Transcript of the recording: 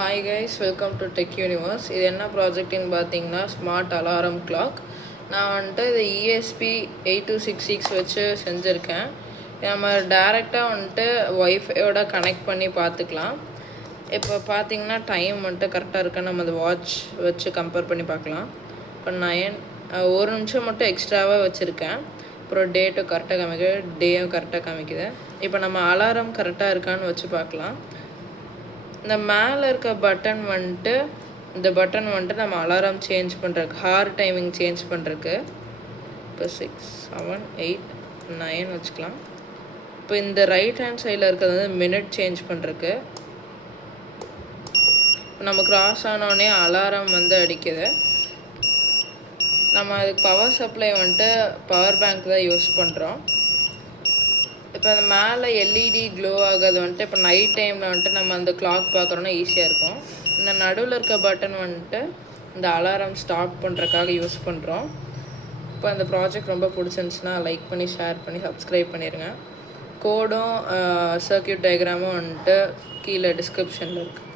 Hi guys, welcome to tech universe. இது என்ன ப்ராஜெக்ட்னு பார்த்தீங்கன்னா ஸ்மார்ட் அலாரம் கிளாக். நான் வந்துட்டு இது ESP 8266 வச்சு செஞ்சுருக்கேன். நம்ம டேரெக்டாக வந்துட்டு ஒய்ஃபையோட கனெக்ட் பண்ணி பார்த்துக்கலாம். இப்போ பார்த்தீங்கன்னா டைம் வந்துட்டு கரெக்டாக இருக்கான்னு நம்ம அந்த வாட்ச் வச்சு கம்பேர் பண்ணி பார்க்கலாம். இப்போ 9 ஒரு நிமிஷம் மட்டும் எக்ஸ்ட்ராவாக வச்சுருக்கேன். அப்புறம் டேட்டும் கரெக்டாக காமிக்குது, டேயும் கரெக்டாக காமிக்குது. இப்போ நம்ம அலாரம் கரெக்டாக இருக்கான்னு வச்சு பார்க்கலாம். இந்த மேலே இருக்க பட்டன் வந்துட்டு நம்ம அலாரம் சேஞ்ச் பண்ணுறதுக்கு, ஹார் டைமிங் சேஞ்ச் பண்ணுறதுக்கு. இப்போ 6, 7, 8, 9 வச்சுக்கலாம். இப்போ இந்த ரைட் ஹேண்ட் சைடில் இருக்கிறது வந்து மினிட் சேஞ்ச் பண்ணுறதுக்கு. இப்போ நம்ம கிராஸ் ஆனோடனே அலாரம் வந்து அடிக்குது. நம்ம அதுக்கு பவர் சப்ளை வந்துட்டு பவர் பேங்க் தான் யூஸ் பண்ணுறோம். இப்போ அந்த மேலே எல்இடி க்ளோ ஆகிறது வந்துட்டு இப்போ நைட் டைமில் வந்துட்டு நம்ம அந்த கிளாக் பார்க்குறோன்னா ஈஸியாக இருக்கும். இந்த நடுவில் இருக்க பட்டன் வந்துட்டு இந்த அலாரம் ஸ்டாப் பண்ணுறதுக்காக யூஸ் பண்ணுறோம். இப்போ அந்த ப்ராஜெக்ட் ரொம்ப பிடிச்சிருந்துச்சுன்னா லைக் பண்ணி, ஷேர் பண்ணி, சப்ஸ்கிரைப் பண்ணிடுங்க. கோடும் சர்க்யூட் டயக்ராமும் வந்துட்டு கீழே டிஸ்கிரிப்ஷனில் இருக்குது.